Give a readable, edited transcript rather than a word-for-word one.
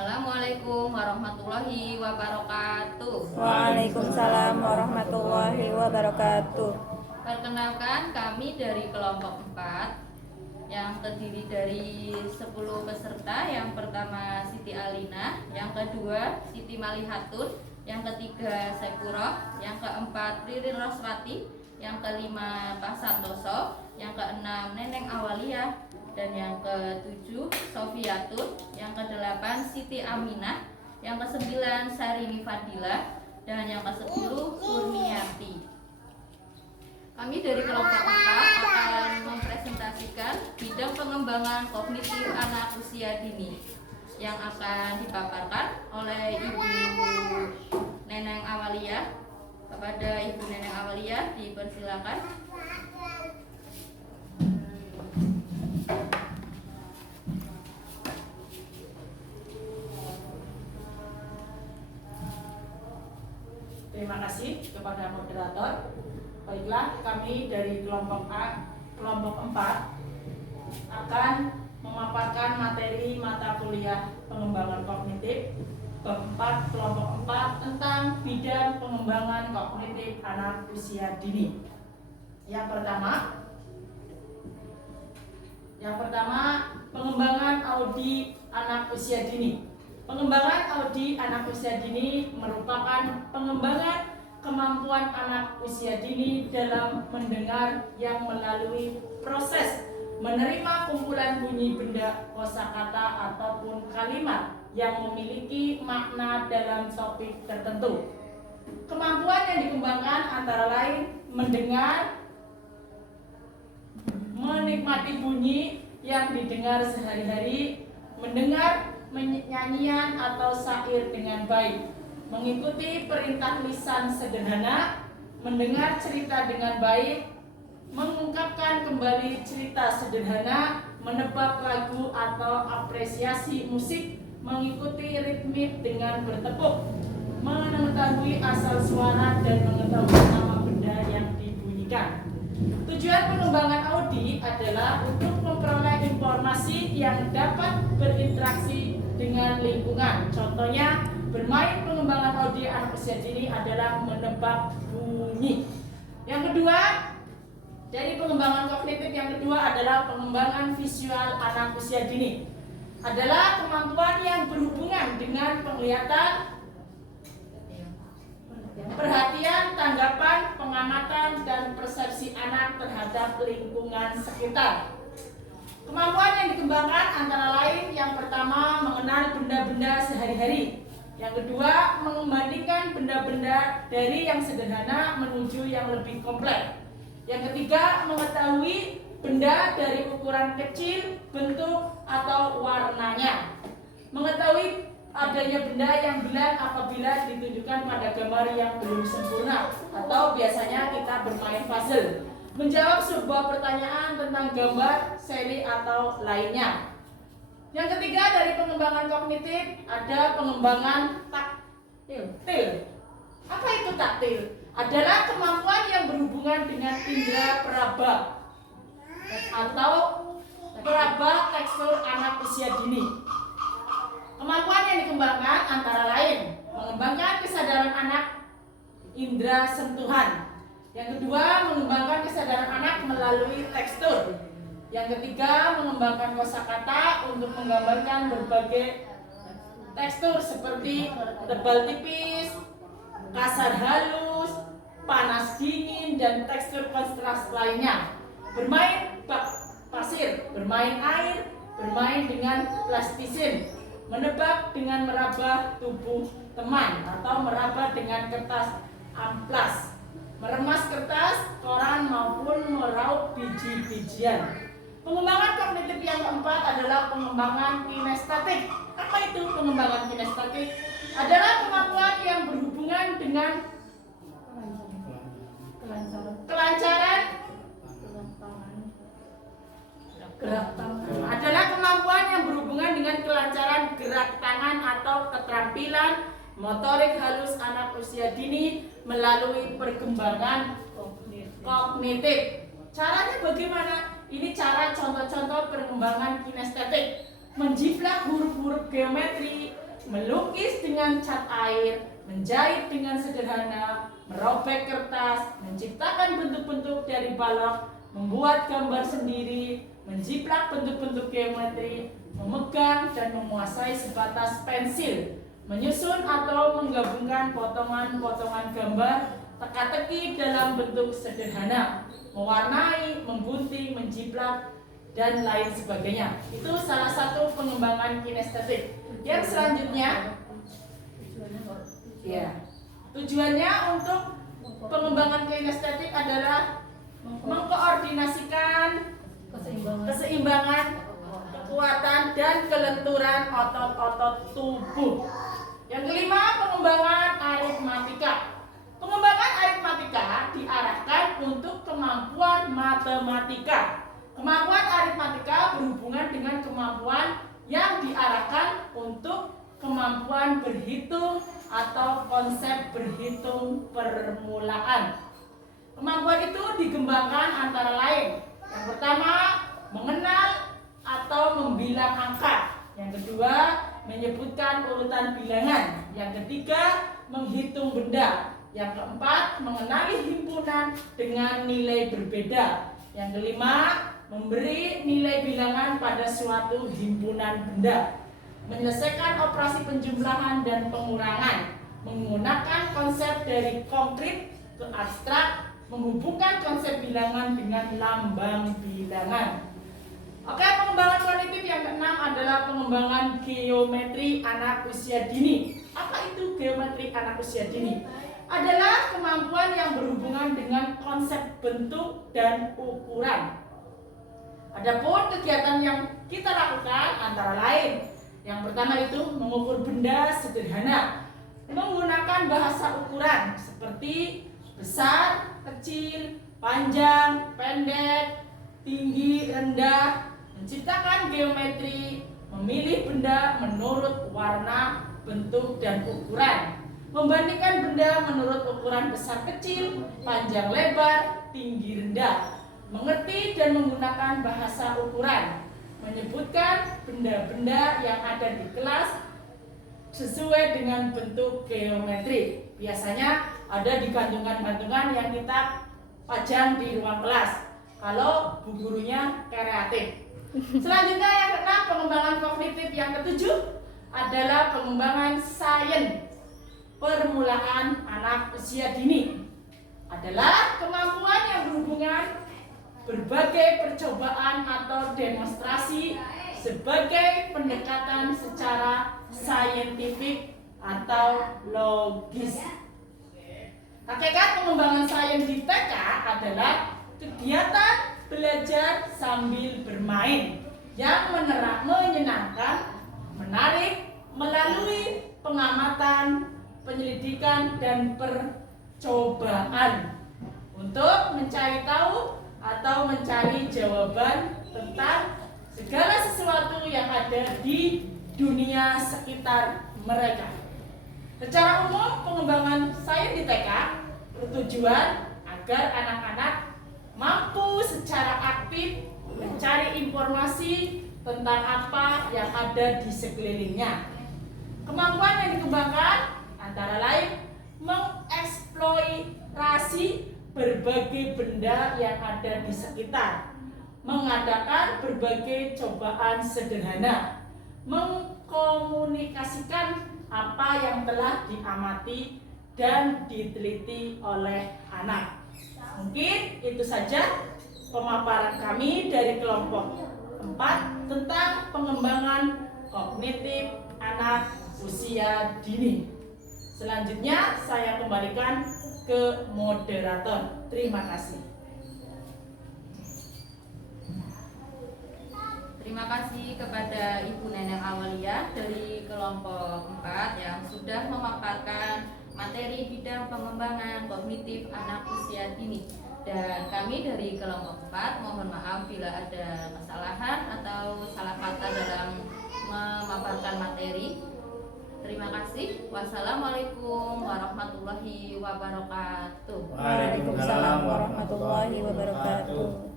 Assalamualaikum warahmatullahi wabarakatuh. Waalaikumsalam warahmatullahi wabarakatuh. Perkenalkan, kami dari kelompok 4 yang terdiri dari 10 peserta. Yang pertama Siti Alina, yang kedua Siti Malihatun, yang ketiga Sekuroh, yang keempat Ririn Roswati, yang kelima Pak Santoso, yang keenam Neneng Awalia, dan yang ketujuh Sofiatun, yang kedelapan Siti Aminah, yang kesembilan Sarini Fadila, dan yang kesepuluh Kurniati. Kami dari kelompok 4 akan mempresentasikan bidang pengembangan kognitif anak usia dini yang akan dipaparkan oleh Ibu Neneng Awalia. Kepada Ibu Neneng Awalia dipersilakan. Terima kasih kepada moderator. Baiklah, kami dari kelompok 4 akan memaparkan materi mata kuliah pengembangan kognitif bab 4 kelompok 4 tentang bidang pengembangan kognitif anak usia dini. Yang pertama, pengembangan audi anak usia dini. Pengembangan audi anak usia dini merupakan pengembangan kemampuan anak usia dini dalam mendengar yang melalui proses menerima kumpulan bunyi benda, kosakata ataupun kalimat yang memiliki makna dalam topik tertentu. Kemampuan yang dikembangkan antara lain mendengar, menikmati bunyi yang didengar sehari-hari, mendengar nyanyian atau syair dengan baik, mengikuti perintah lisan sederhana, mendengar cerita dengan baik, mengungkapkan kembali cerita sederhana, menebak lagu atau apresiasi musik, mengikuti ritmik dengan bertepuk, mengetahui asal suara dan mengetahui nama benda yang dibunyikan. Tujuan pengembangan audi adalah untuk memperoleh informasi yang dapat berinteraksi dengan lingkungan. Contohnya, bermain pengembangan audi anak usia dini adalah menebak bunyi. Yang kedua, dari pengembangan kognitif yang kedua adalah pengembangan visual anak usia dini. Adalah kemampuan yang berhubungan dengan penglihatan, perhatian, tanggapan, pengamatan, dan persepsi anak terhadap lingkungan sekitar. Kemampuan yang dikembangkan antara lain yang pertama mengenal benda-benda sehari-hari. Yang kedua membandingkan benda-benda dari yang sederhana menuju yang lebih kompleks. Yang ketiga mengetahui benda dari ukuran kecil, bentuk, atau warnanya. Mengetahui adanya benda yang bulat apabila ditunjukkan pada gambar yang belum sempurna atau biasanya kita bermain puzzle. Menjawab sebuah pertanyaan tentang gambar, seri, atau lainnya. Yang ketiga dari pengembangan kognitif ada pengembangan taktil. Apa itu taktil? Adalah kemampuan yang berhubungan dengan indera peraba atau peraba tekstur anak usia dini. Kemampuan yang dikembangkan antara lain mengembangkan kesadaran anak indera sentuhan. Yang kedua mengembangkan kesadaran anak melalui tekstur. Yang ketiga mengembangkan kosakata untuk menggambarkan berbagai tekstur seperti tebal tipis, kasar halus, panas dingin, dan tekstur kontras lainnya. Bermain pasir, bermain air, bermain dengan plastisin, menebak dengan meraba tubuh teman atau meraba dengan kertas amplas, meremas kertas, koran maupun meraup biji-bijian. Pengembangan kognitif yang keempat adalah pengembangan kinestetik. Apa itu pengembangan kinestetik? Adalah kemampuan yang berhubungan dengan kelancaran gerak tangan. Adalah kemampuan yang berhubungan dengan kelancaran gerak tangan atau keterampilan motorik halus anak usia dini melalui perkembangan kognitif. Caranya bagaimana? Ini cara contoh-contoh perkembangan kinestetik. Menjiplak huruf-huruf geometri, melukis dengan cat air, menjahit dengan sederhana, merobek kertas, menciptakan bentuk-bentuk dari balok, membuat gambar sendiri, menjiplak bentuk-bentuk geometri, memegang dan menguasai sebatas pensil, menyusun atau menggabungkan potongan-potongan gambar, teka-teki dalam bentuk sederhana, mewarnai, menggunting, menjiplak, dan lain sebagainya. Itu salah satu pengembangan kinestetik. Yang selanjutnya, ya, tujuannya untuk pengembangan kinestetik adalah mengkoordinasikan keseimbangan, kekuatan, dan kelenturan otot-otot tubuh. Yang kelima, pengembangan aritmatika. Pengembangan aritmatika diarahkan untuk kemampuan matematika. Kemampuan aritmatika berhubungan dengan kemampuan yang diarahkan untuk kemampuan berhitung atau konsep berhitung permulaan. Kemampuan itu dikembangkan antara lain. Yang pertama, mengenal atau membilang angka. Yang kedua, menyebutkan urutan bilangan. Yang ketiga, menghitung benda. Yang keempat, mengenali himpunan dengan nilai berbeda. Yang kelima, memberi nilai bilangan pada suatu himpunan benda. Menyelesaikan operasi penjumlahan dan pengurangan. Menggunakan konsep dari konkret ke abstrak, menghubungkan konsep bilangan dengan lambang bilangan. Oke, pengembangan kognitif yang keenam adalah pengembangan geometri anak usia dini. Apa itu geometri anak usia dini? Adalah kemampuan yang berhubungan dengan konsep bentuk dan ukuran. Adapun kegiatan yang kita lakukan antara lain, yang pertama itu mengukur benda sederhana menggunakan bahasa ukuran seperti besar, kecil, panjang, pendek, tinggi, rendah, menciptakan geometri, memilih benda menurut warna, bentuk, dan ukuran, membandingkan benda menurut ukuran besar kecil, panjang lebar, tinggi rendah, mengerti dan menggunakan bahasa ukuran, menyebutkan benda-benda yang ada di kelas sesuai dengan bentuk geometri. Biasanya ada di gantungan-gantungan yang kita pajang di ruang kelas kalau bu gurunya kreatif. Selanjutnya yang keenam, pengembangan kognitif yang ketujuh adalah pengembangan sains permulaan anak usia dini. Adalah kemampuan yang berhubungan berbagai percobaan atau demonstrasi sebagai pendekatan secara saintifik atau logis. Hakikat pengembangan sains di TK adalah kegiatan belajar sambil bermain yang menyenangkan, menarik, melalui pengamatan, penyelidikan, dan percobaan untuk mencari tahu atau mencari jawaban tentang segala sesuatu yang ada di dunia sekitar mereka. Secara umum, pengembangan sains di TK bertujuan agar anak-anak mampu secara aktif mencari informasi tentang apa yang ada di sekelilingnya. Kemampuan yang dikembangkan antara lain mengeksploitasi berbagai benda yang ada di sekitar, mengadakan berbagai cobaan sederhana, mengkomunikasikan apa yang telah diamati dan diteliti oleh anak. Mungkin itu saja pemaparan kami dari kelompok 4 tentang pengembangan kognitif anak usia dini. Selanjutnya saya kembalikan ke moderator. Terima kasih. Terima kasih kepada Ibu Neneng Awalia dari kelompok 4 yang sudah memaparkan materi bidang pengembangan kognitif anak usia dini. Dan kami dari kelompok 4 mohon maaf bila ada kesalahan atau salah kata dalam memaparkan materi. Terima kasih. Wassalamualaikum warahmatullahi wabarakatuh. Waalaikumsalam warahmatullahi wabarakatuh.